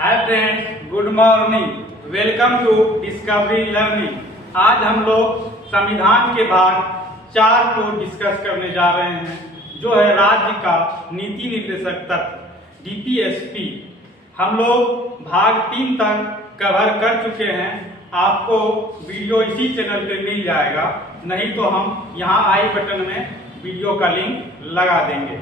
Hi friends, good morning. Welcome to Discovery Learning. आज हम लोग संविधान के भाग 4 को डिस्कस करने जा रहे हैं, जो है राज्य का नीति निर्देशक तत्व डीपीएसपी। हम लोग भाग 3 तक कवर कर चुके हैं। आपको वीडियो इसी चैनल पे मिल जाएगा, नहीं तो हम यहाँ आई बटन में वीडियो का लिंक लगा देंगे।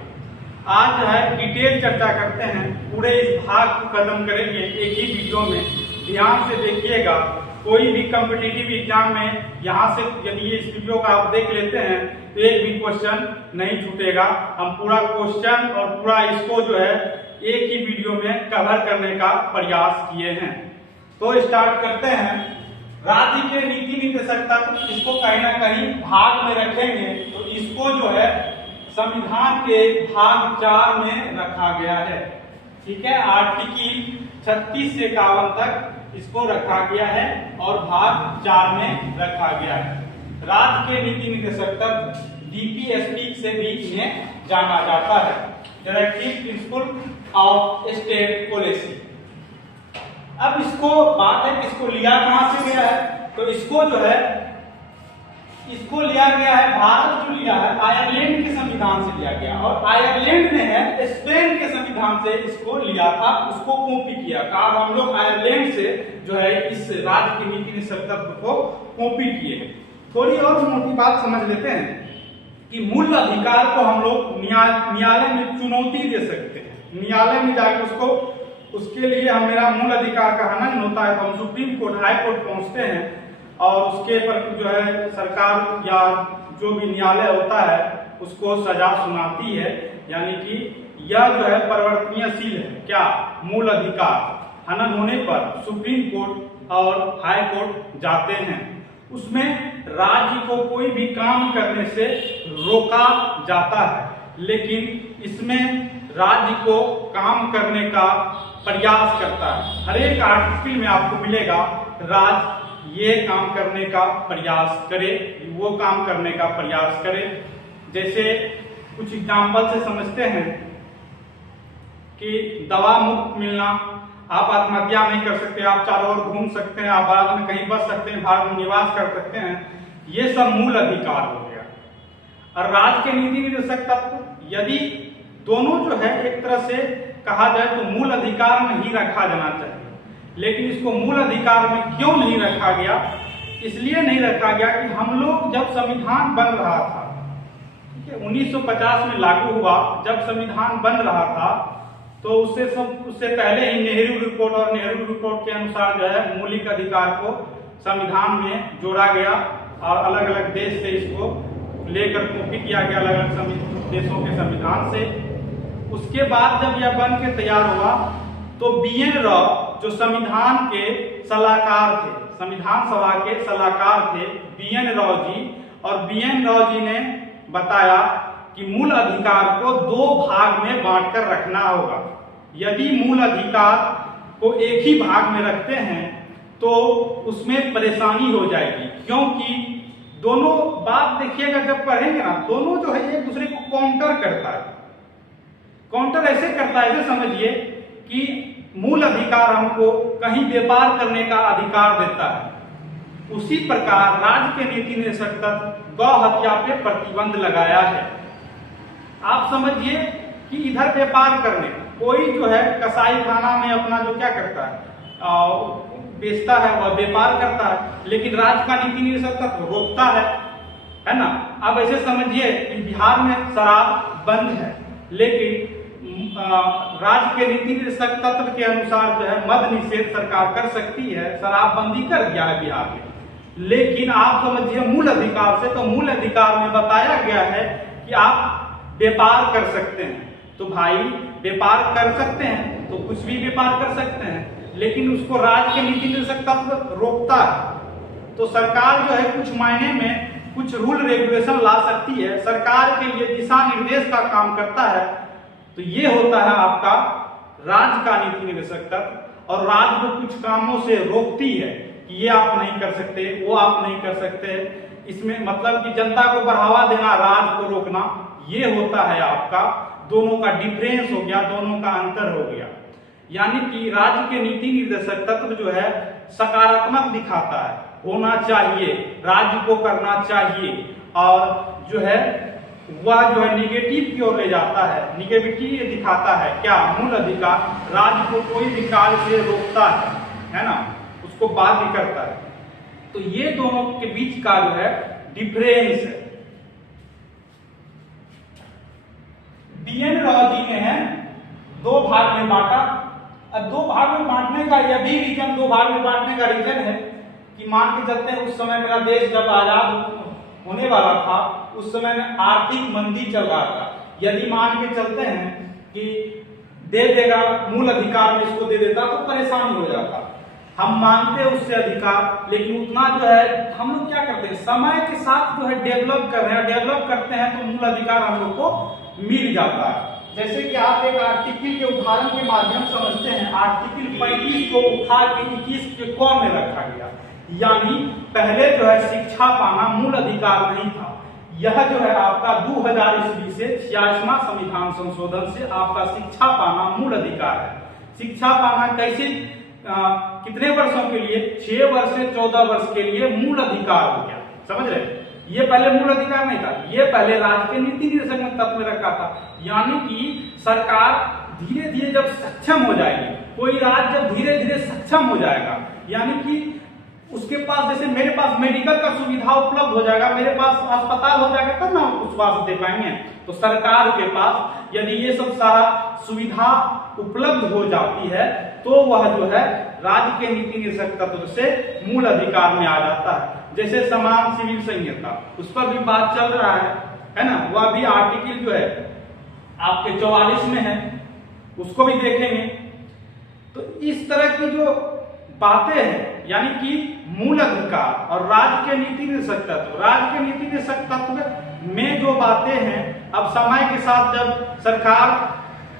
आज जो है डिटेल चर्चा करते हैं, पूरे इस भाग को खत्म करेंगे एक ही वीडियो में। ध्यान से देखिएगा, कोई भी कॉम्पिटिटिव एग्जाम में यहाँ से यदि इस वीडियो का आप देख लेते हैं तो एक भी क्वेश्चन नहीं छूटेगा। हम पूरा क्वेश्चन और पूरा इसको जो है एक ही वीडियो में कवर करने का प्रयास किए हैं। तो स्टार्ट करते हैं। राज्य के नीति निर्देशक तत्व, इसको कहीं ना कहीं भाग में रखेंगे, तो इसको जो है संविधान के भाग 4 में रखा गया है। ठीक है, आर्टिकल 36 से 51 तक इसको रखा गया है और भाग 4 में रखा गया है। राज्य के नीति निर्देशक तत्व डीपीएसपी से भी इन्हें जाना जाता है, directive principle of state policy. अब इसको बात है कि इसको लिया कहां से गया है, तो इसको जो है इसको लिया गया है, भारत जो लिया है आयरलैंड के संविधान से लिया गया, और आयरलैंड ने है स्पेन के संविधान से इसको लिया था, उसको कॉपी किया था। अब हम लोग आयरलैंड से जो है इस राज्य के नीति निर्देशक तत्व को कॉपी किए। थोड़ी और मोटी बात समझ लेते हैं कि मूल अधिकार को हम लोग न्यायालय में चुनौती दे सकते हैं। न्यायालय में जाकर उसके लिए हम मेरा मूल अधिकार का हनन होता है तो हम सुप्रीम कोर्ट, हाई कोर्ट पहुंचते हैं और उसके पर जो है सरकार या जो भी न्यायालय होता है उसको सजा सुनाती है। यानी कि यह जो है परिवर्तनीयशील है। क्या? मूल अधिकार हनन होने पर सुप्रीम कोर्ट और हाई कोर्ट जाते हैं। उसमें राज्य को कोई भी काम करने से रोका जाता है, लेकिन इसमें राज्य को काम करने का प्रयास करता है। हर एक आर्टिकल में आपको मिलेगा राज्य ये काम करने का प्रयास करे, वो काम करने का प्रयास करे। जैसे कुछ एग्जाम्पल से समझते हैं कि दवा मुफ्त मिलना, आप आत्महत्या नहीं कर सकते, आप चारों ओर घूम सकते हैं, आप भारत में कहीं बच सकते हैं, भारत में निवास कर सकते हैं, ये सब मूल अधिकार हो गया। और राज्य के नीति निर्देशक तत्व यदि दोनों जो है एक तरह से कहा जाए तो मूल अधिकार में ही रखा जाना चाहिए, लेकिन इसको मूल अधिकार में क्यों नहीं रखा गया? इसलिए नहीं रखा गया कि हम लोग जब संविधान बन रहा था, ठीक है, 1950 में लागू हुआ, जब संविधान बन रहा था तो उससे पहले ही नेहरू रिपोर्ट और नेहरू रिपोर्ट के अनुसार जो है मौलिक अधिकार को संविधान में जोड़ा गया और अलग अलग देश से इसको लेकर कॉपी किया गया, अलग अलग देशों के संविधान से। उसके बाद जब यह बन के तैयार हुआ तो बीएन राव जो संविधान के सलाहकार थे, संविधान सभा के सलाहकार थे बीएन राव जी, और बीएन राव जी ने बताया कि मूल अधिकार को 2 भाग में बांटकर रखना होगा। यदि मूल अधिकार को एक ही भाग में रखते हैं तो उसमें परेशानी हो जाएगी, क्योंकि दोनों बात देखिएगा जब पढ़ेंगे ना, दोनों जो है एक दूसरे को काउंटर करता है। काउंटर ऐसे करता है, ऐसे समझिए कि मूल अधिकार हमको कहीं व्यापार करने का अधिकार देता है, उसी प्रकार राज्य के नीति निर्देशक तत्व गौ हत्या पे प्रतिबंध लगाया है। आप समझिए कि इधर व्यापार करने, कोई जो है कसाई खाना में अपना जो क्या करता है बेचता है, वह व्यापार करता है, लेकिन राज्य का नीति निर्देशक तत्व रोकता है ना। अब ऐसे समझिए कि बिहार में शराब बंद है, लेकिन राज्य के नीति निर्देशक तत्व के अनुसार जो है मद निषेध सरकार कर सकती है, शराबबंदी कर दिया है बिहार में। लेकिन आप समझिए मूल अधिकार से, तो मूल अधिकार में बताया गया है कि आप व्यापार कर सकते हैं। तो भाई व्यापार कर सकते हैं तो कुछ भी व्यापार कर सकते हैं, लेकिन उसको राज्य के नीति निर्देशक तत्व रोकता है। तो सरकार जो है कुछ मायने में कुछ रूल रेगुलेशन ला सकती है, सरकार के लिए दिशा निर्देश का काम करता है। तो ये होता है आपका राज्य का नीति निर्देशक तत्व, और राज्य को कुछ कामों से रोकती है कि ये आप नहीं कर सकते, वो आप नहीं कर सकते। इसमें मतलब कि जनता को बढ़ावा देना, राज्य को रोकना, ये होता है आपका। दोनों का डिफरेंस हो गया, दोनों का अंतर हो गया। यानी कि राज्य के नीति निर्देशक तत्व जो है सकारात्मक दिखाता है, होना चाहिए, राज्य को करना चाहिए, और जो है वह जो है निगेटिव की ओर ले जाता है, निगेटिविटी दिखाता है। क्या? मूल अधिकार राज्य को कोई भी कार्य से रोकता है ना, उसको बाध्य करता है। तो ये दोनों के बीच का जो है डिफरेंस है। डीएन रॉ जी ने है दो भाग में बांटा। अब दो भाग में बांटने का यह भी रीजन, दो भाग में बांटने का रीजन है कि मान के चलते हैं उस समय मेरा देश जब आजाद होने वाला था, उस समय में आर्थिक मंदी चल रहा था। यदि मान के चलते हैं कि दे देगा मूल अधिकार में इसको दे देता तो परेशानी हो जाता। हम मानते हैं उससे अधिकार, लेकिन उतना जो है हम लोग क्या करते हैं, समय के साथ जो है डेवलप कर रहे हैं, डेवलप करते हैं तो मूल अधिकार हम लोग को मिल जाता है। जैसे कि आप एक आर्टिकल के उदाहरण के माध्यम समझते हैं। आर्टिकल 35 को उठा के 21 के क में रखा गया, यानी पहले जो है शिक्षा पाना मूल अधिकार नहीं था। यह जो है आपका 2000 ईस्वी से 86वां संविधान संशोधन से आपका शिक्षा पाना मूल अधिकार है। शिक्षा पाना कैसे, कितने वर्षों के लिए? 6 वर्ष से 14 वर्ष के लिए मूल अधिकार हो गया। समझ रहे? ये पहले मूल अधिकार नहीं था, ये पहले राज्य के नीति निर्देशक में तत्व में रखा था। यानी कि सरकार धीरे धीरे जब सक्षम हो जाएगी, कोई राज्य जब धीरे धीरे सक्षम हो जाएगा, यानी कि उसके पास, जैसे मेरे पास मेडिकल का सुविधा उपलब्ध हो जाएगा, मेरे पास अस्पताल हो जाएगा, तब ना उस स्वास्थ्य दे पाएंगे। तो सरकार के पास यदि ये सब सारा सुविधा उपलब्ध हो जाती है तो वह जो है राज्य के नीति निर्देशक तत्व से मूल अधिकार में आ जाता है। जैसे समान सिविल संहिता, उस पर भी बात चल रहा है ना, वह भी आर्टिकल जो है आपके 44 में है, उसको भी देखेंगे। तो इस तरह की जो बातें हैं, यानी कि मूल अधिकार और राज्य के नीति निर्देशक तत्व, राज्य के नीति निर्देशक तत्व में जो बातें हैं, अब समय के साथ जब सरकार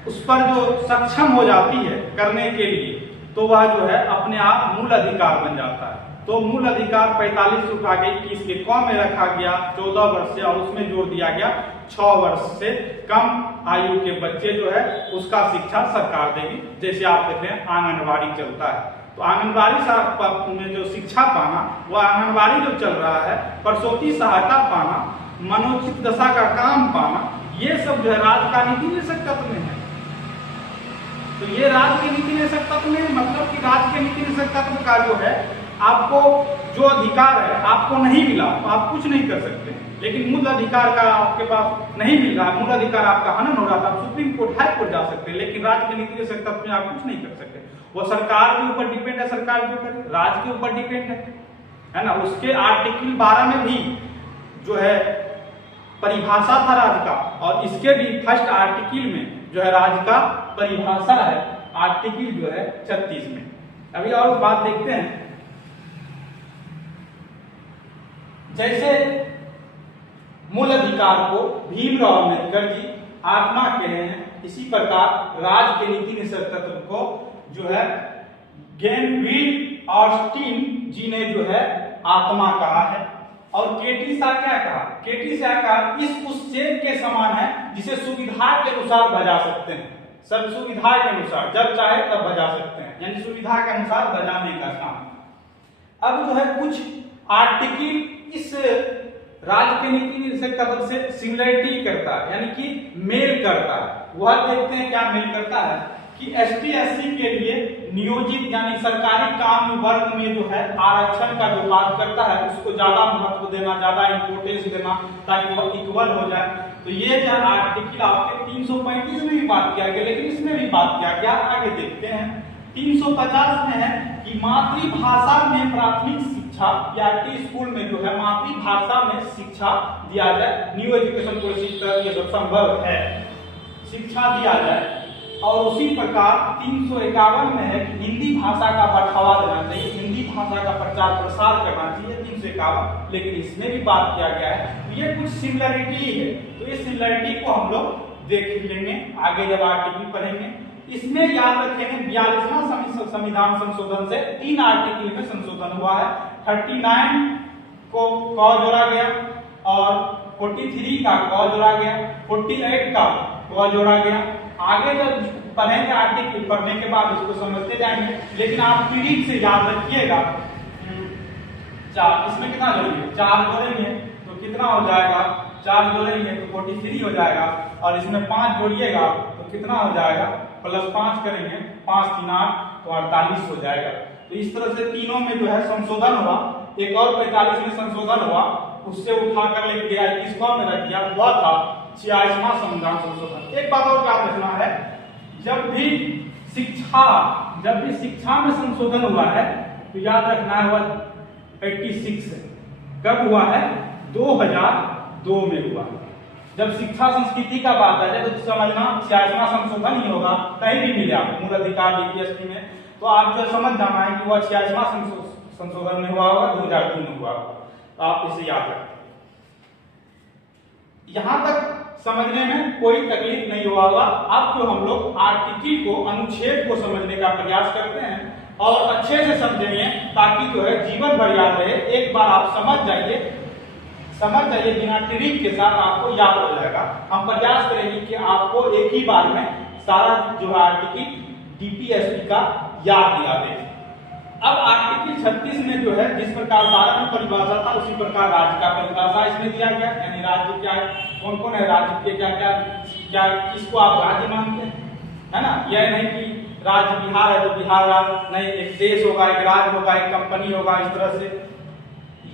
उस पर जो सक्षम हो जाती है करने के लिए, तो वह जो है अपने आप मूल अधिकार बन जाता है। तो मूल अधिकार 45 से उठा के 21 के क में रखा गया 14 वर्ष से, और उसमें जोड़ दिया गया 6 वर्ष से कम आयु के बच्चे जो है उसका शिक्षा सरकार देगी। जैसे आप देख रहे हैं आंगनबाड़ी चलता है, तो आंगनबाड़ी में जो शिक्षा पाना, वह आंगनबाड़ी जो चल रहा है, प्रसूति सहायता पाना, मनोचित दशा का काम पाना, ये सब जो है राज्य का नीति निर्देशक तत्व में है। तो ये राज्य के नीति निर्देशक तत्व में, मतलब कि राज्य के नीति निर्देशक तत्व का जो है आपको जो अधिकार है आपको नहीं मिला तो आप कुछ नहीं कर सकते। लेकिन मूल अधिकार का आपके पास नहीं मिल रहा, मूल अधिकार आपका हनन हो रहा था, आप सुप्रीम कोर्ट, हाई कोर्ट जा सकते हैं, लेकिन राज्य के नीति निर्देशक तत्व में आप कुछ नहीं कर सकते। वो सरकार के ऊपर डिपेंड है, सरकार जो करे, राज्य के ऊपर डिपेंड है ना। उसके आर्टिकल 12 में भी जो है परिभाषा था राज्य का, और इसके भी फर्स्ट आर्टिकल में जो है राज्य का परिभाषा है, आर्टिकल जो है 36 में। अभी और बात देखते हैं, जैसे मूल अधिकार को भीमराव अम्बेडकर जी आत्मा कह रहे हैं, इसी प्रकार राज्य के नीति निर्देशक तत्व को जो है गेनविल ऑस्टिन जी ने जो है आत्मा कहा है। और केटी शाह क्या कहा? केटी शाह कहा इस उस चेन के समान है जिसे सुविधा के अनुसार बजा सकते हैं। सब सुविधा के अनुसार, जब चाहे तब बजा सकते हैं, यानी सुविधा के अनुसार बजाने का काम। अब जो है कुछ आर्टिकल इस राज्य के नीति निर्देशक तत्व से सिमिलरिटी करता है, यानी कि मेल करता है। वह देखते हैं क्या मेल करता है कि एसटी एससी के लिए नियोजित यानी सरकारी काम वर्ग में जो है आरक्षण का जो बात करता है उसको ज्यादा महत्व देना, ज्यादा इंपोर्टेंस देना, ताकि वह इक्वल हो जाए। तो ये जो आर्टिकल आपके 335 में भी बात किया गया, लेकिन इसमें भी बात किया गया। आगे देखते हैं 350 में है कि मातृभाषा में प्राथमिक शिक्षा या स्कूल में जो है मातृभाषा में शिक्षा दिया जाए, न्यू एजुकेशन पॉलिसी तक ये सब संभव है, शिक्षा दिया जाए। और उसी प्रकार 351 में है कि हिंदी भाषा का बढ़ावा देना चाहिए, हिंदी भाषा का प्रचार प्रसार करना चाहिए, 351। लेकिन इसमें भी बात किया गया है, तो ये कुछ सिमिलरिटी है। तो इस सिमिलरिटी को हम लोग देख लेंगे आगे जब आर्टिकल पढ़ेंगे। इसमें याद रखेंगे 42वां संविधान संशोधन से 3 आर्टिकल में संशोधन हुआ है। 39 को क जोड़ा गया और 43 का क जोड़ा गया, 48 का क जोड़ा गया। आगे जब पढ़ेंगे आर्टिकल, पढ़ने के बाद इसको समझते जाएंगे। लेकिन आप ट्रिक से याद रखिएगा, चार इसमें कितना जोड़ेंगे, 4 जोड़ेंगे तो कितना हो जाएगा, 4 जोड़ेंगे तो 43 हो जाएगा, और इसमें 5 जोड़िएगा तो कितना हो जाएगा, +5 करेंगे, 5 3 8 तो 48 हो जाएगा। तो इस तरह से तीनों में जो है संशोधन हुआ, एक और 45 में संशोधन हुआ, उससे उठा कर लेके गया 21 में रख दिया, वह था 46वां संविधान संशोधन। एक बात और याद रखना है, जब भी शिक्षा में संशोधन हुआ है तो याद रखना है वह 86 है। कब हुआ है, 2002 में हुआ। जब शिक्षा संस्कृति का बात है तो समझना 46वां संशोधन ही होगा, कहीं भी मिले आपको मूल अधिकार DPSP में, तो आप जो समझ जाना है कि वह 46वां संशोधन में हुआ होगा, 2002 में हुआ होगा। तो आप इसे याद रखें। यहां तक समझने में कोई तकलीफ नहीं हुआ होगा। अब जो हम लोग आर्टिकल को, अनुच्छेद को समझने का प्रयास करते हैं और अच्छे से समझेंगे, ताकि जो है जीवन भर याद रहे। एक बार आप समझ जाइए बिना ट्रिक के साथ आपको याद हो जाएगा। हम प्रयास करेंगे कि आपको एक ही बार में सारा जो है आर्टिकल DPSP का याद दिला दें। अब आर्टिकल 36 में जो है जिस प्रकार 12 में परिभाषा था, उसी प्रकार राज्य का परिभाषा इसमें दिया गया। यानी राज्य क्या है, कौन कौन है राज्य के, क्या क्या क्या किसको आप राज्य मानते हैं, है ना। यह नहीं कि राज्य बिहार है तो बिहार राज्य नहीं, एक देश होगा, एक राज्य होगा, एक कंपनी होगा, इस तरह से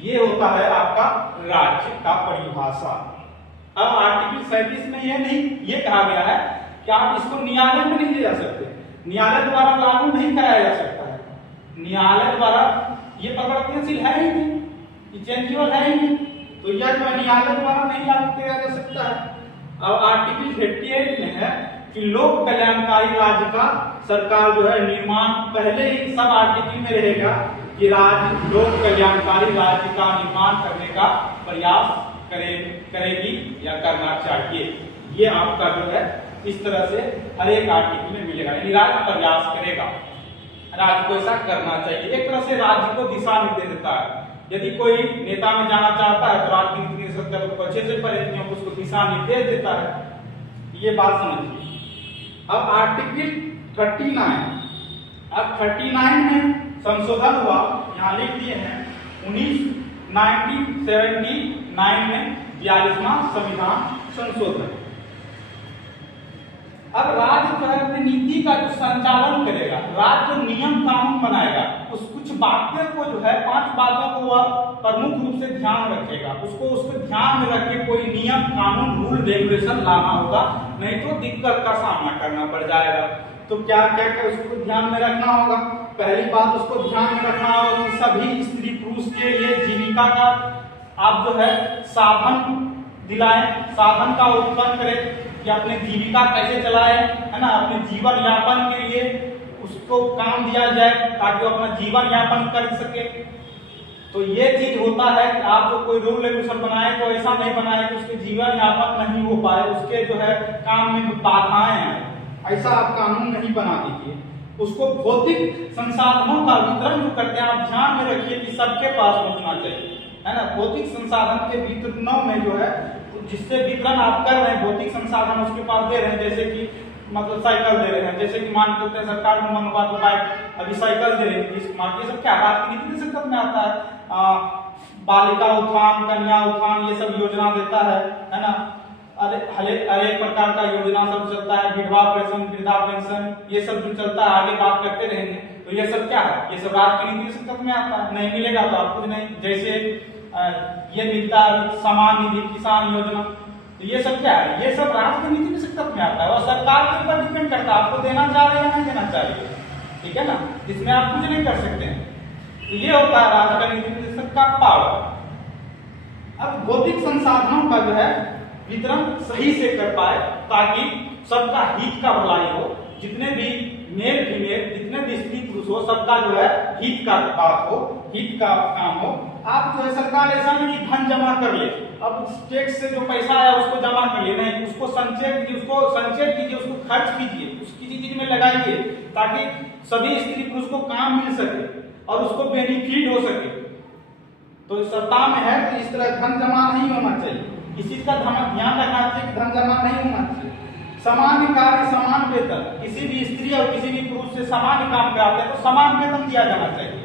ये होता है आपका राज्य का परिभाषा। अब आर्टिकल 37 में यह नहीं, ये कहा गया है कि आप इसको न्यायालय में नहीं ले जा सकते, न्यायालय द्वारा लागू नहीं कराया जा सकता है। न्यायालय द्वारा ये प्रवर्तनशील है ही नहीं, चेंजेबल है ही नहीं, तो यह जो न्यायालय द्वारा नहीं लागू किया जा सकता है। अब आर्टिकल 58 में है कि लोक कल्याणकारी राज्य का सरकार जो है निर्माण, पहले ही सब आर्टिकल में रहेगा कि राज्य लोक कल्याणकारी राज्य का निर्माण करने का प्रयास करेगी या करना चाहिए। ये आपका जो है इस तरह से हर एक आर्टिकल में मिलेगा, यानी राज्य प्रयास करेगा, राज्य को ऐसा करना चाहिए। एक तरह से राज्य को दिशा निर्देश देता है। यदि कोई नेता में जाना चाहता है तो राजनीति निदेशक को अच्छे से पढ़े, उसको दिशा निर्देश देता है। ये बात समझिए। अब आर्टिकल 39, अब 39 में संशोधन हुआ, यहाँ लिख दिए हैं 1979 में 42वां संविधान संशोधन। अब राज्य जो है अपनी नीति का जो संचालन करेगा, राज्य नियम कानून बनाएगा, उस कुछ बातें को जो है 5 बातों को वह प्रमुख रूप से ध्यान रखेगा, उसको ध्यान में रख के कोई नियम कानून रूल रेगुलेशन लाना होगा, नहीं तो दिक्कत का सामना करना पड़ जाएगा। तो क्या क्या क्या उसको ध्यान में रखना होगा। पहली बात उसको ध्यान में रखना होगा कि सभी स्त्री पुरुष के लिए जीविका का आप जो है साधन दिलाएं, साधन का उत्पन्न करें कि अपने जीविका कैसे चलाए, है ना, अपने जीवन यापन के लिए उसको काम दिया जाए ताकि वो अपना जीवन यापन कर सके। तो ये चीज होता है कि आप जो कोई रूल रेगुलेशन बनाए तो ऐसा नहीं बनाए कि उसके जीवन यापन नहीं हो पाए, उसके जो है काम में बाधाएं आए, ऐसा आप कानून नहीं बना दीजिए। उसको भौतिक संसाधनों का वितरण जो करते हैं आप ध्यान में रखिए कि सबके पास पहुंचना चाहिए, है ना। भौतिक संसाधन के वितरणों में जो है जिससे वितरण आप कर रहे हैं, भौतिक संसाधन उसके पास दे रहे हैं, जैसे कि मतलब साइकिल दे रहे हैं, जैसे कि मान लेते हैं सरकार को मन हुआ तो बाइक अभी साइकिल दे रही है, ये सब क्या राजनीति की संकट में आता है। बालिका उत्थान, कन्या उत्थान, ये सब योजना देता है ना। अरे प्रकार का योजना सब चलता है, विधवा पेंशन, वृद्धा पेंशन, ये सब जो चलता है, आगे बात करते रहेंगे। तो ये सब क्या है, ये सब राजनीति की संकट में आता है, नहीं मिलेगा तो आप कुछ नहीं। जैसे ये मिलता है समान निधि किसान योजना, तो ये सब क्या है, ये सब राजनीति की संकट में आता है और सरकार के ऊपर डिपेंड करता है आपको देना चाह रहे हैं या नहीं देना चाहिए, ठीक है ना, इसमें आप कुछ नहीं कर सकते हैं। तो ये होता है राजनीति का पावर। अब भौतिक संसाधनों का जो है वितरण सही से कर पाए ताकि सबका हित का भलाई हो, जितने भी मेल फीमेल, जितने भी स्त्री पुरुष हो, सबका जो है हित का बात हो, हित का काम हो। आप जो है सरकार ऐसा नहीं कि धन जमा कर ले, अब टैक्स से जो पैसा आया उसको जमा कर ले, नहीं, उसको संचय कीजिए, उसको खर्च कीजिए, उसकी चीज में लगाइए ताकि सभी स्त्री पुरुष को काम मिल सके और उसको बेनिफिट हो सके। तो सत्ता में है तो इस तरह धन जमा नहीं होना चाहिए, इस चीज का ध्यान रखना चाहिए कि धन जमा नहीं होना चाहिए। समान कार्य समान वेतन, किसी भी स्त्री और किसी भी पुरुष से समान काम कराते हैं तो समान वेतन दिया जाना चाहिए।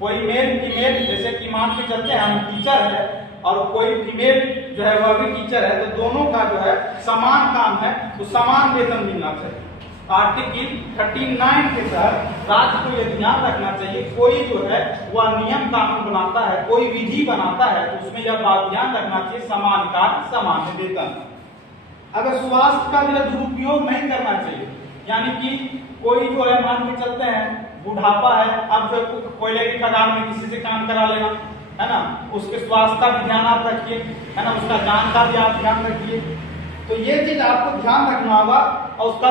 कोई मेल फीमेल, जैसे कि मान के चलते हैं हम टीचर है और कोई फीमेल जो है वह भी टीचर है, तो दोनों का जो है समान काम है तो समान वेतन मिलना चाहिए। आर्टिकल 39 के तहत राज्य को यह ध्यान रखना चाहिए, कोई जो है वह नियम कानून बनाता है, कोई विधि बनाता है तो उसमें यह बात ध्यान रखना चाहिए समान कार्य समान वेतन। अगर स्वास्थ्य का जो दुरुपयोग नहीं करना चाहिए, यानी कि कोई जो है मान के चलते हैं बुढ़ापा है, अब जो कोयले की खदान में किसी से काम करा लेना है ना, उसके स्वास्थ्य का भी ध्यान आप रखिए, है ना, उसका जान का भी आप ध्यान रखिए। तो ये चीज आपको ध्यान रखना होगा और उसका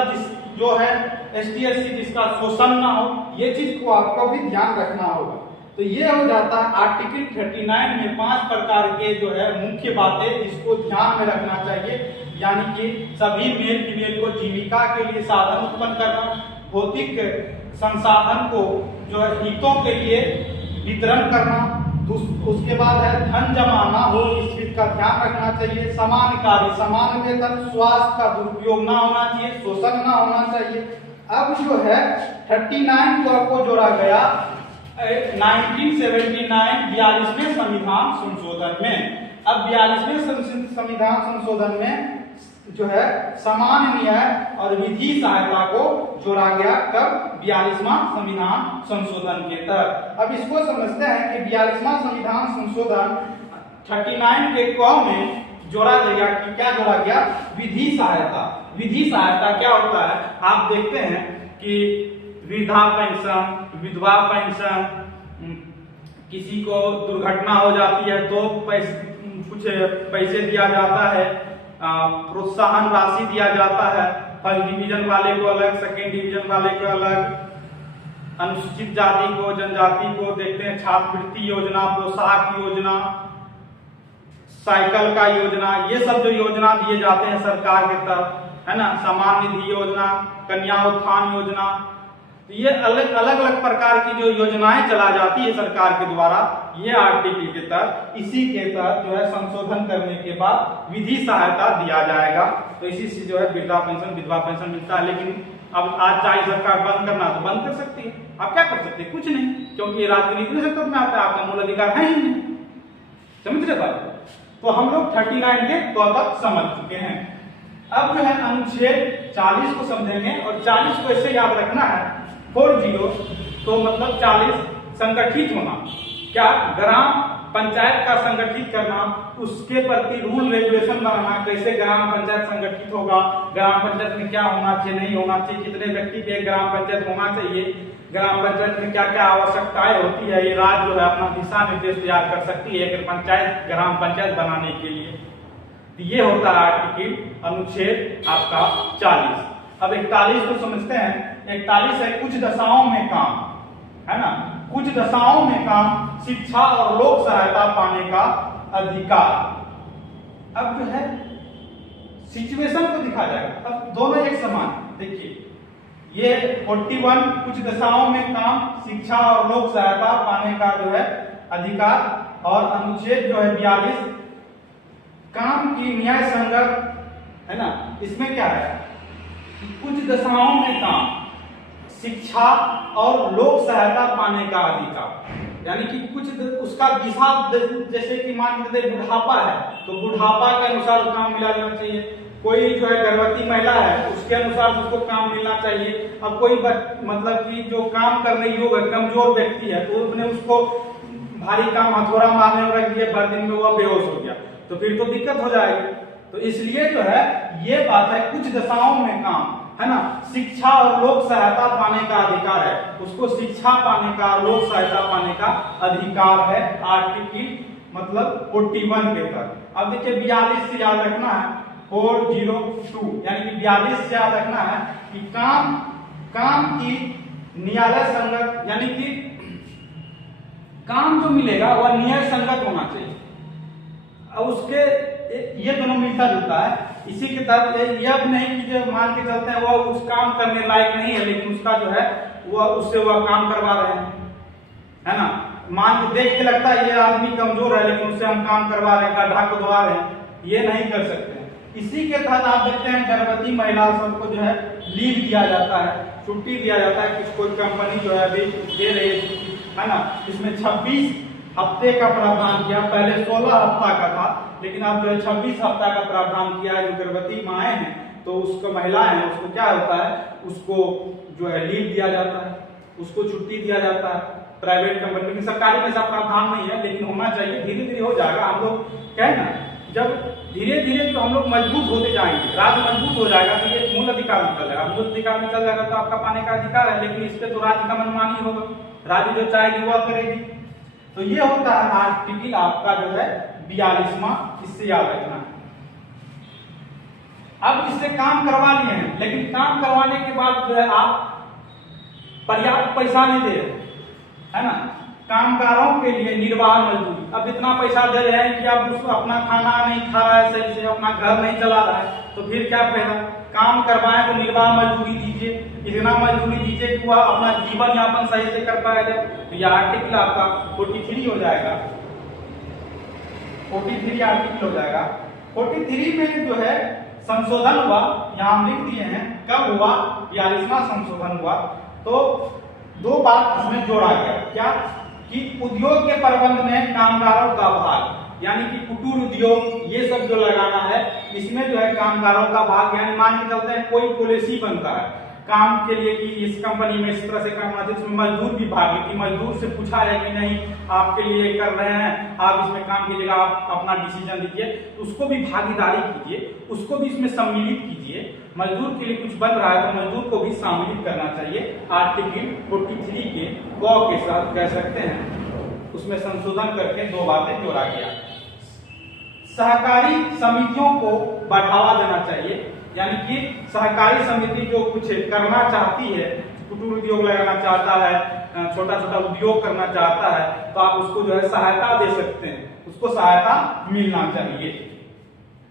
जो है ST/SC जिसका शोषण ना हो, ये चीज को आपको भी ध्यान रखना होगा। तो ये हो जाता है आर्टिकल 39 में 5 प्रकार के जो है मुख्य बातें जिसको ध्यान में रखना चाहिए, यानी कि सभी मेल फीमेल को जीविका के लिए साधन उत्पन्न करना, भौतिक संसाधन को जो है हितों के लिए वितरण करना, उसके बाद है धन जमा ना हो इस चीज का ध्यान रखना चाहिए, समान कार्य समान वेतन, स्वास्थ्य का दुरुपयोग ना होना चाहिए, शोषण ना होना चाहिए। अब जो है 39 को आपको जोड़ा गया 1979 42वें संविधान संशोधन में। अब 42वें संविधान संशोधन में जो है समान न्याय और विधि सहायता को जोड़ा गया, कब 42वां संविधान संशोधन के तहत। अब इसको समझते हैं कि 42वां संविधान संशोधन 39 के क में जोड़ा गया कि क्या जोड़ा गया, विधि सहायता। विधि सहायता क्या होता है, आप देखते हैं कि वृद्धा पेंशन, विधवा पेंशन, किसी को दुर्घटना हो जाती है तो कुछ पैसे दिया जाता है, प्रोत्साहन राशि दिया जाता है, फर्स्ट डिवीजन वाले को अलग, सेकेंड डिवीजन वाले को अलग, अनुसूचित जाति को जनजाति को देखते हैं छात्रवृत्ति योजना, पोशाक योजना, साइकिल का योजना, ये सब जो योजना दिए जाते हैं सरकार के तरफ, है ना, समान निधि योजना, कन्या उत्थान योजना, ये अलग अलग प्रकार की जो योजनाएं चला जाती है सरकार के द्वारा, ये आर्टिकल के तहत इसी के तहत जो है संशोधन करने के बाद विधि सहायता दिया जाएगा। तो इसी से जो है वृद्धा पेंशन विधवा पेंशन मिलता है। लेकिन अब आज चाहे सरकार बंद करना तो बंद कर सकती है, आप क्या कर सकते हैं, कुछ नहीं, क्योंकि राजनीति में में आता है, आपका मूल अधिकार है ही नहीं। समझ रहे बात? तो हम लोग 39 के तक समझ चुके हैं। अब जो है अनुच्छेद 40 को समझेंगे और 40 को ऐसे याद रखना है 40 तो मतलब 40 संगठित होना, क्या ग्राम पंचायत का संगठित करना, उसके प्रति रूल रेगुलेशन बनाना, कैसे ग्राम पंचायत संगठित होगा, ग्राम पंचायत में क्या होना चाहिए नहीं होना चाहिए, कितने व्यक्ति के ग्राम पंचायत होना चाहिए, ग्राम पंचायत में क्या क्या आवश्यकताएं होती है, ये राज्य जो है अपना दिशा निर्देश तैयार कर सकती है एक पंचायत ग्राम पंचायत बनाने के लिए। ये होता है आर्टिकल अनुच्छेद आपका 40। अब 41 को समझते हैं। 41 है कुछ दशाओं में काम, है ना, कुछ दशाओं में काम, शिक्षा और लोक सहायता पाने का अधिकार। अब जो है सिचुएशन को दिखा जाएगा, अब दोनों एक समान। देखिए ये 41 कुछ दशाओं में काम, शिक्षा और लोक सहायता पाने का जो है अधिकार, और अनुच्छेद जो है 42 काम की न्याय संगत, है ना, इसमें क्या है, कुछ दशाओं में काम, शिक्षा और लोक सहायता पाने का अधिकार, यानी कि कुछ उसका दिशा, जैसे कि मान लीजिए बुढ़ापा है तो बुढ़ापा के अनुसार काम मिला जाना चाहिए, कोई जो है गर्भवती महिला है उसके अनुसार उसको काम मिलना चाहिए। अब कोई मतलब कि जो काम करने योग्य कमजोर व्यक्ति है तो उसने उसको भारी काम हथौड़ा मारने में रख दिया, भर दिन में वो बेहोश हो गया तो फिर तो दिक्कत हो जाएगी। तो इसलिए जो है ये बात है कुछ दशाओं में काम, है ना, शिक्षा और लोक सहायता पाने का अधिकार है, उसको शिक्षा पाने का लोक सहायता पाने का अधिकार है आर्टिकल मतलब 41 के तहत। अब देखिए 42 से याद रखना है 402, यानी कि 42 से याद रखना है कि काम की न्यायालय संगत, यानी कि काम जो मिलेगा वह न्याय संगत होना चाहिए। अब उसके ये दोनों मिलता जुलता है, इसी के तहत यह नहीं कि जो मान के चलते हैं वह उस काम करने लायक नहीं है लेकिन उसका जो है वह उससे वह काम करवा रहे हैं, है ना, मान के देख के लगता है ये आदमी कमजोर है लेकिन उससे हम काम करवा रहे हैं, गड्ढा खुदवा रहे हैं, ये नहीं कर सकते हैं। इसी के तहत आप देखते हैं गर्भवती महिला सबको जो है लीव दिया जाता है, छुट्टी दिया जाता है। कुछ कोई कंपनी जो है अभी दे रही है ना, इसमें 26 हफ्ते का प्रावधान किया। पहले 16 हफ्ता का था, लेकिन अब जो है 26 हफ्ता का प्रावधान किया है। जो गर्भवती माएँ हैं तो उसको महिलाएं हैं, उसको क्या होता है, उसको जो है लीव दिया जाता है, उसको छुट्टी दिया जाता है। प्राइवेट कंपनी में, सरकारी में ऐसा प्रावधान नहीं है, लेकिन होना चाहिए। धीरे धीरे हो जाएगा। हम लोग कहें ना, जब धीरे धीरे तो हम लोग मजबूत होते जाएंगे, राज्य मजबूत हो जाएगा तो ये मूल अधिकार में चल जाएगा। मूल अधिकार में चल जाएगा तो आपका पाने का अधिकार है, लेकिन इस पे तो राज्य का मनमानी होगा, राज्य जो चाहेगी वह करेगी। तो ये होता है आर्टिकल आपका जो है 42वां, इससे याद रखना है। अब इससे काम करवा लिए हैं, लेकिन काम करवाने के बाद जो है आप पर्याप्त पैसा नहीं दे रहे, है ना। कामगारों के लिए निर्वाह मजदूरी, अब इतना पैसा दे रहे हैं कि अब उसको अपना खाना नहीं खा रहा है सही से, अपना घर नहीं चला रहा है, तो फिर क्या फायदा। काम करवाएं तो निर्वाह मजदूरी दीजिए, इतना मजदूरी दीजिए कि वह अपना जीवन यापन सही से कर पाएगा। तो यह आर्टिकल आपका 43 हो जाएगा, 43 आर्टिकल हो जाएगा। 43 में जो है संशोधन हुआ, यहाँ हम लिख दिए हैं कब हुआ, 42वां संशोधन हुआ। तो दो बात इसमें जोड़ा गया, क्या कि उद्योग के प्रबंध में कामगारों का भाग, यानी कि कुटीर उद्योग ये सब जो लगाना है, इसमें जो है कामगारों का भाग, यानी मान के चलते हैं कोई पॉलिसी बनता है काम के लिए कि इस कंपनी में इस तरह से काम होना चाहिए, इसमें मजदूर भी भाग ले, कि मजदूर से पूछा है कि नहीं आपके लिए कर रहे हैं, आप इसमें काम कीजिएगा, आप अपना डिसीजन दीजिए, तो उसको भी भागीदारी कीजिए, उसको भी इसमें सम्मिलित कीजिए। मजदूर के लिए कुछ बन रहा है तो मजदूर को भी सम्मिलित करना चाहिए। आर्टिकल 43 के क के साथ कह सकते हैं, उसमें संशोधन करके दो बातें जोड़ा गया। सहकारी समितियों को बढ़ावा देना चाहिए, यानी कि सहकारी समिति जो कुछ करना चाहती है, कुटीर उद्योग लगाना चाहता है, छोटा छोटा उद्योग करना चाहता है, तो आप उसको जो है सहायता दे सकते हैं, उसको सहायता मिलना चाहिए।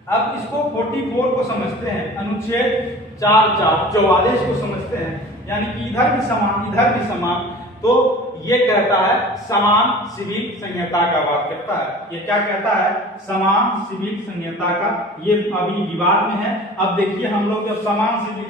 अब इसको 44 को समझते हैं, अनुच्छेद 44 को समझते हैं, यानी कि इधर भी समान इधर भी समान। तो ये कहता है समान सिविल संहिता का बात करता है। ये क्या कहता है, समान सिविल संहिता का, ये अभी विवाद में है। अब देखिए हम लोग जब समान सिविल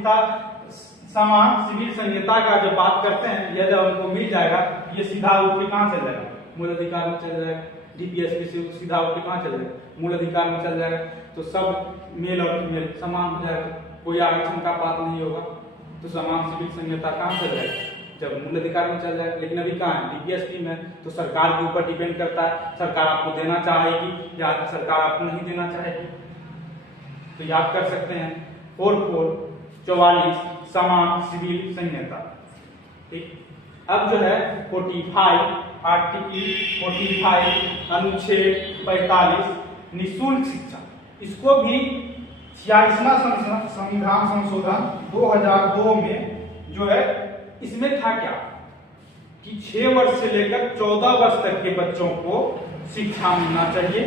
संहिता का जब बात करते हैं, यह जब हमको मिल जाएगा, ये सीधा उठ के कहां चल जाएगा, मूल अधिकार में चल जाएगा। डीपीएसपी से सीधा उठ के कहां चल जाएगा, मूल अधिकार में चल जाएगा। तो सब मेल और फीमेल समान हो जाएगा, कोई आरक्षण का बात नहीं होगा। तो समान सिविल संहिता कहां चल जाएगा, जब मूल अधिकार में चल जाएगा। लेकिन अभी कहाँ है, डीपीएसपी में, तो सरकार के ऊपर डिपेंड करता है, सरकार आपको देना चाहेगी या सरकार आपको नहीं देना चाहेगी। तो याद कर सकते हैं 44 समान सिविल संहिता। ठीक, अब जो है 45 आर्टिकल 45 अनुच्छेद 45 निःशुल्क शिक्षा, इसको भी 46वां संविधान संशोधन 2002 में जो है, इसमें था क्या कि 6 वर्ष से लेकर 14 वर्ष तक के बच्चों को शिक्षा मिलना चाहिए।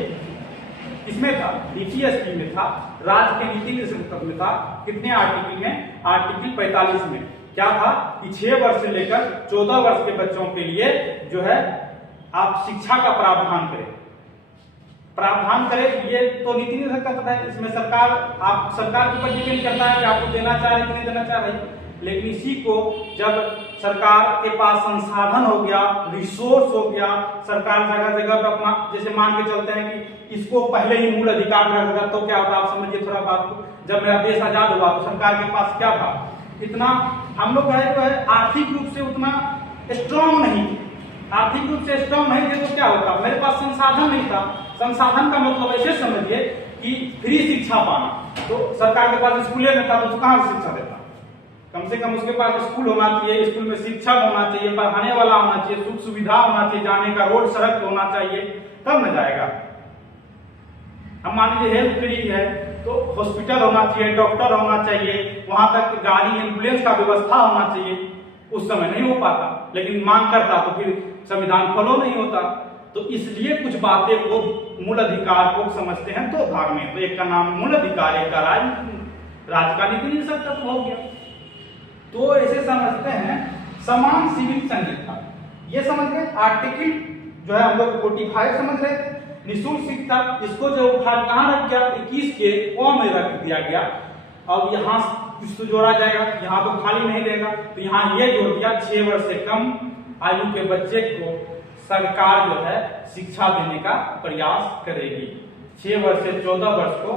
इसमें था, डीपीएसपी में था, राज्य के नीति निर्देशक में था। कितने आर्टिकल में, आर्टिकल 45 में क्या था कि 6 वर्ष से लेकर 14 वर्ष के बच्चों के लिए जो है आप शिक्षा का प्रावधान करें। ये तो नीति निर्देशक का पता है, इसमें सरकार के ऊपर डिपेंड करता है कि आपको देना चाह रहे कि नहीं देना चाह रही। लेकिन इसी को जब सरकार के पास संसाधन हो गया, रिसोर्स हो गया, सरकार जगह जगह पर अपना, जैसे मान के चलते हैं कि इसको पहले ही मूल अधिकार में रखा, तो क्या होता, आप समझिए थोड़ा बात को। जब मेरा देश आजाद हुआ तो सरकार के पास क्या था, इतना हम लोग है आर्थिक रूप से उतना स्ट्रांग नहीं, आर्थिक रूप से स्ट्रांग नहीं थे, तो क्या होता, मेरे पास संसाधन नहीं था। संसाधन का मतलब ऐसे समझिए कि फ्री शिक्षा पाना, तो सरकार के पास स्कूले में था, तो कहां से शिक्षा देता, कम से कम उसके पास स्कूल होना चाहिए, स्कूल में शिक्षक होना चाहिए, पढ़ाने वाला होना चाहिए, सुख सुविधा होना चाहिए, जाने का रोड सड़क होना चाहिए, तब न जाएगा। हम मान लीजिए हेल्थ क्लिनिक है तो हॉस्पिटल होना चाहिए, डॉक्टर होना चाहिए, वहां तक गाड़ी एम्बुलेंस का व्यवस्था होना चाहिए। उस समय नहीं हो पाता, लेकिन मांग करता तो फिर संविधान फॉलो नहीं होता। तो इसलिए कुछ बातें को मूल अधिकार को समझते हैं दो भाग में, तो एक का नाम मूल अधिकार, एक का राज्य का नीति निर्देशक तत्व हो गया। तो ऐसे समझते हैं समान सिविल संहिता, ये समझ गए। आर्टिकल जो है हम लोग 45 समझ रहे थे, निःशुल्क शिक्षा, इसको जो उठा कहाँ रख गया, 21 के क में रख दिया गया। अब यहाँ कुछ तो जोड़ा जाएगा, यहाँ तो खाली नहीं रहेगा, तो यहाँ ये जोड़ दिया 6 वर्ष से कम आयु के बच्चे को सरकार जो है शिक्षा देने का प्रयास करेगी। 6 वर्ष से 14 वर्ष को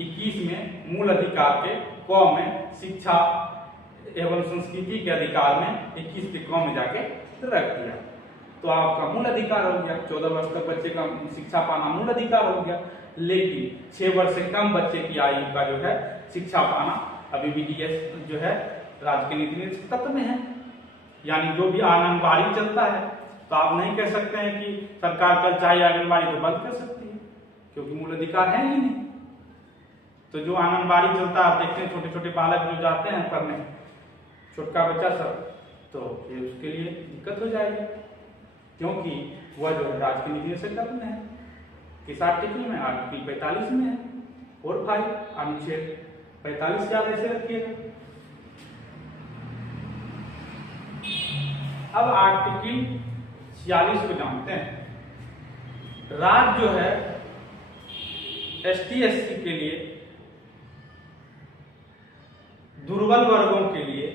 21 में मूल अधिकार के क में शिक्षा एवं संस्कृति के अधिकार में 21 के क में जाके रख दिया। तो आपका मूल अधिकार हो गया, 14 वर्ष तक बच्चे का शिक्षा पाना मूल अधिकार हो गया। लेकिन 6 वर्ष से कम बच्चे की आयु का जो है शिक्षा पाना अभी भी डीएस जो है राज्य के नीति निर्देशक तत्व में है। यानी जो भी आंगनबाड़ी चलता है, तो आप नहीं कह सकते हैं कि सरकार कल चाहे आंगनबाड़ी तो बंद कर सकती है, क्योंकि मूल अधिकार है ही नहीं। तो जो आंगनबाड़ी चलता है, आप देखते हैं छोटे छोटे बालक जो जाते हैं पढ़ने, छोटका बच्चा सब, तो फिर उसके लिए दिक्कत हो जाएगी, क्योंकि वह जो है राज्य के नीति निर्देशक तत्व में है। किस आर्टिकल में? आर्टिकल 45 में है। और 5 अनुच्छेद 45 याद ऐसे रखिएगा। अब आर्टिकल 46 को जानते हैं। राज्य जो है ST/SC के लिए, दुर्बल वर्गों के लिए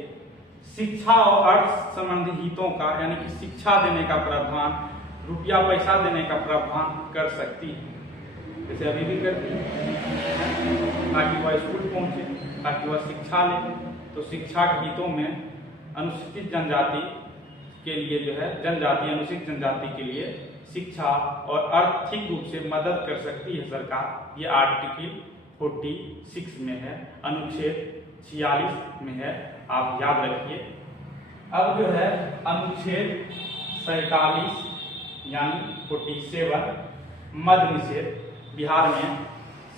शिक्षा और अर्थ संबंधी हितों का, यानी कि शिक्षा देने का प्रावधान, रुपया पैसा देने का प्रावधान कर सकती है, जैसे अभी भी करती है, ताकि वह स्कूल पहुंचे, ताकि वह शिक्षा ले। तो शिक्षा के हितों में अनुसूचित जनजाति के लिए जो है, जनजाति अनुसूचित जनजाति के लिए शिक्षा और आर्थिक रूप से मदद कर सकती है सरकार। ये आर्टिकल 46 में है, अनुच्छेद 46 में है, आप याद रखिए। अब जो है अनुच्छेद 47 यानी 47 मद निषेध, बिहार में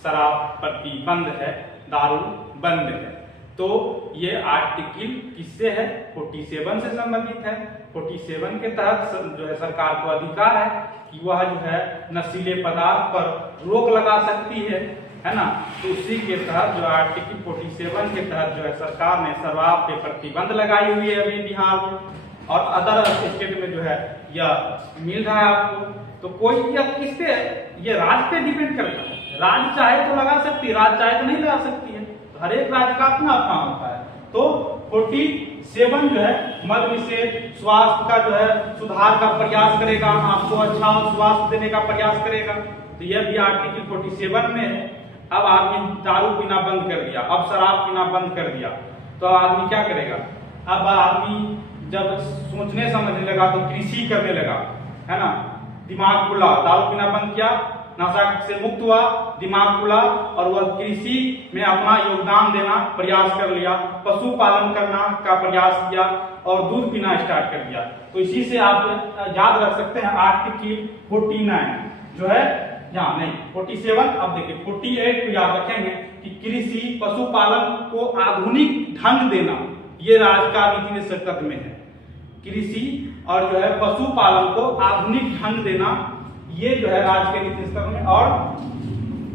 शराब प्रतिबंध है, दारू बंद है। तो ये आर्टिकल किससे है? 47 से संबंधित है। 47 के तहत जो है सरकार को अधिकार है कि वह जो है नशीले पदार्थ पर रोक लगा सकती है ना। तो उसी के तहत जो आर्टिकल 47 के तहत जो है सरकार ने शराब पे प्रतिबंध लगाई हुई है अभी बिहार में, और अदर स्टेट में जो है यह मिल रहा है आपको। तो कोई यह किस पे, ये राज्य पे डिपेंड करता है। राज्य चाहे तो लगा सकती है, राज्य चाहे तो नहीं लगा सकती है। तो हर एक राज्य का अपना अपना होता है। तो 47 जो है मद निषेध, स्वास्थ्य का जो है सुधार का प्रयास करेगा, आपको अच्छा स्वास्थ्य देने का प्रयास करेगा। तो यह भी आर्टिकल 47 में है। अब आदमी दारू पीना बंद कर दिया, अब शराब पीना बंद कर दिया, तो आदमी क्या करेगा? अब आदमी जब सोचने समझने लगा तो कृषि करने लगा, है ना। दिमाग खुला, दारू पीना बंद किया, नशा से मुक्त हुआ, दिमाग खुला, और वह कृषि में अपना योगदान देना प्रयास कर लिया, पशुपालन करना का प्रयास किया और दूध पीना स्टार्ट कर दिया। तो इसी से आप याद रख सकते हैं आर्टिकल 49 जो है यहाँ नहीं 47। अब देखिए 48 को याद रखेंगे कि कृषि पशुपालन को आधुनिक ढंग देना, ये राज्य का नीति निर्देशक तत्व में है। कृषि और जो है पशुपालन को आधुनिक ढंग देना, ये जो है राज्य के नीति निर्देशक में। और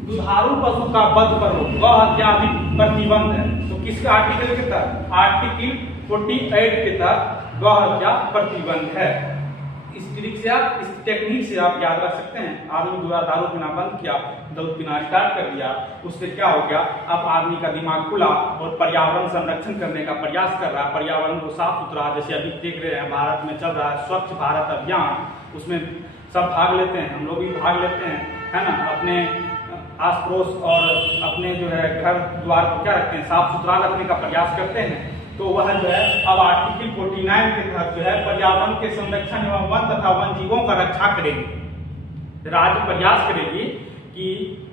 दुधारू पशु का वध पर रोक, गौ हत्या भी प्रतिबंध है। तो किस आर्टिकल के तहत? आर्टिकल 48 के तहत गौ हत्या प्रतिबंध है। इस ट्रिक से आप, इस टेक्निक से आप याद रख सकते हैं। आदमी द्वारा दारू पीना बंद किया, दूध पीना स्टार्ट कर दिया, उससे क्या हो गया? अब आदमी का दिमाग खुला और पर्यावरण संरक्षण करने का प्रयास कर रहा है, पर्यावरण को साफ सुथरा, जैसे अभी देख रहे हैं भारत में चल रहा है स्वच्छ भारत अभियान, उसमें सब भाग लेते हैं, हम लोग भी भाग लेते हैं, है ना। अपने आस पड़ोस और अपने जो है घर द्वार को क्या रखते हैं, साफ सुथरा रखने का प्रयास करते हैं। तो वह जो है अब आर्टिकल 49 के तहत जो है पर्यावरण के संरक्षण एवं वन तथा वन जीवों का रक्षा करेगी। राज्य प्रयास करेगी कि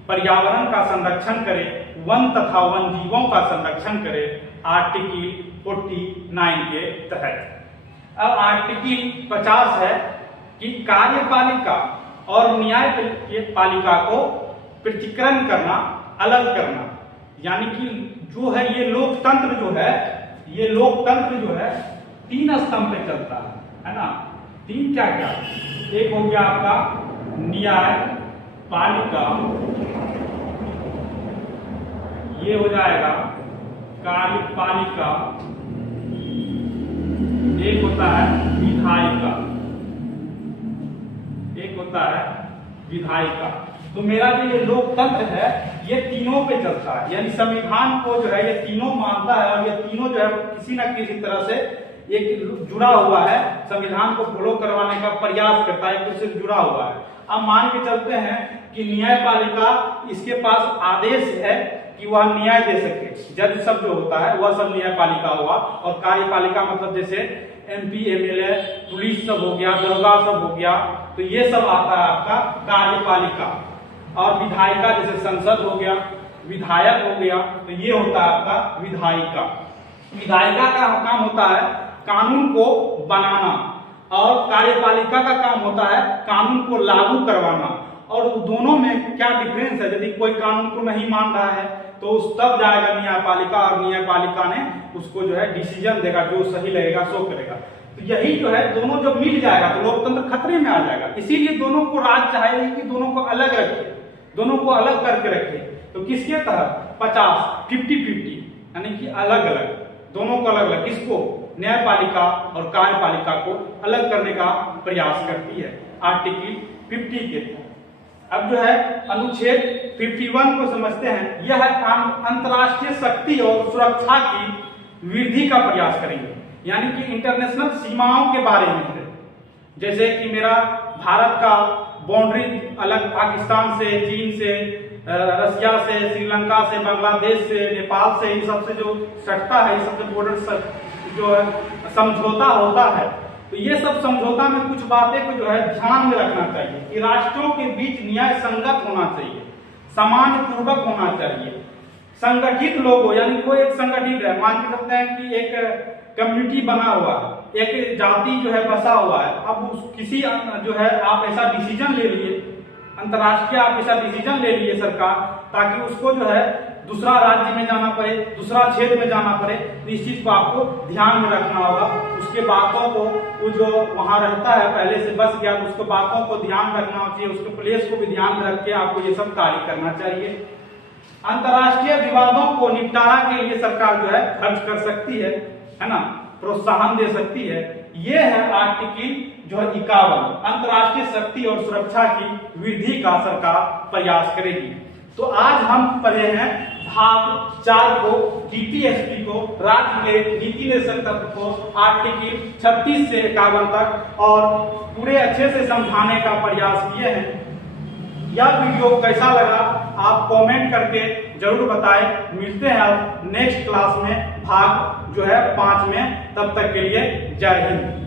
पर्यावरण का संरक्षण करे, वन तथा वन जीवों का संरक्षण करे, आर्टिकल 49 के तहत। अब आर्टिकल 50 है कि कार्यपालिका और न्यायपालिका को पृथक्करण करना, अलग करना। यानी कि जो है ये लोकतंत्र जो है, ये लोकतंत्र जो है 3 स्तंभ पे चलता है ना। 3 क्या क्या? एक हो गया आपका न्यायपालिका, ये हो जाएगा कार्यपालिका, एक होता है विधायिका, एक होता है विधायिका। तो मेरा जो ये लोकतंत्र है ये तीनों पे चलता है, यानी संविधान को जो है ये तीनों मानता है और ये तीनों जो है किसी न किसी तरह से एक जुड़ा हुआ है, संविधान को फॉलो करवाने का प्रयास करता है, एक दूसरे से जुड़ा हुआ है। अब मान के चलते हैं कि न्यायपालिका इसके पास आदेश है कि वह न्याय दे सके, जज सब जो होता है वह सब न्यायपालिका हुआ, और कार्यपालिका मतलब जैसे MP MLA पुलिस सब हो गया, दरोगा सब हो गया, तो ये सब आता है आपका कार्यपालिका। और विधायिका जैसे संसद हो गया, विधायक हो गया, तो ये होता है आपका विधायिका। विधायिका का काम होता है कानून को बनाना और कार्यपालिका का काम होता है कानून को लागू करवाना। और दोनों में क्या डिफरेंस है, यदि कोई कानून को नहीं मान रहा है तो उस तब जाएगा न्यायपालिका और न्यायपालिका ने उसको जो है डिसीजन देगा, जो सही लगेगा सो करेगा। तो यही जो है दोनों जब मिल जाएगा तो लोकतंत्र खतरे में आ जाएगा। इसीलिए दोनों को राज चाहिए कि दोनों को अलग रखे, दोनों को अलग करके रखे। तो किसके तहत 50-50 यानी कि अलग अलग, दोनों को अलग अलग, किसको, न्यायपालिका और कार्यपालिका को अलग करने का प्रयास करती है आर्टिकल 50 के तहत। अब जो है अनुच्छेद 51 को समझते हैं। यह अंतर्राष्ट्रीय शक्ति और सुरक्षा की वृद्धि का प्रयास करेंगे, यानी कि इंटरनेशनल सीमाओं के बारे में है। जैसे कि मेरा भारत का बाउंड्री अलग पाकिस्तान से, चीन से, रसिया से, श्रीलंका से, बांग्लादेश से, नेपाल से, इन सबसे जो सटता है, इन सबसे बॉर्डर जो है समझौता होता है। तो ये सब समझौता में कुछ बातें को जो है ध्यान में रखना चाहिए कि राष्ट्रों के बीच न्याय संगत होना चाहिए, सामान्य पूर्वक होना चाहिए, संगठित लोग हो, यानी कोई एक संगठित है। मान के चलते हैं कि एक कम्युनिटी बना हुआ है, एक जाति जो है बसा हुआ है। अब किसी जो है आप ऐसा डिसीजन ले लिए, अंतर्राष्ट्रीय आप ऐसा डिसीजन ले लिए सरकार, ताकि उसको जो है दूसरा राज्य में जाना पड़े, दूसरा क्षेत्र में जाना पड़े, तो इस चीज को आपको ध्यान में रखना होगा। उसके बातों को, वो जो वहां रहता है पहले से बस गया, तो उसको बातों को ध्यान रखना चाहिए, उसके प्लेस को भी ध्यान में रख के आपको ये सब कार्य करना चाहिए। अंतर्राष्ट्रीय विवादों को निपटारा के लिए सरकार जो है खर्च कर सकती है ना, प्रोत्साहन दे सकती है। ये है आर्टिकल जो है 51, अंतर्राष्ट्रीय शक्ति और सुरक्षा की वृद्धि का सरकार प्रयास करेगी। तो आज हम पढ़े हैं भाग 4 को, DPSP को, राज्य के नीति निर्देशक तत्व को, आर्टिकल 36 से 51 तक, और पूरे अच्छे से समझाने का प्रयास किए हैं। यह वीडियो कैसा लगा आप कमेंट करके जरूर बताएं। मिलते हैं अब नेक्स्ट क्लास में भाग जो है 5 में, तब तक के लिए जय हिंद।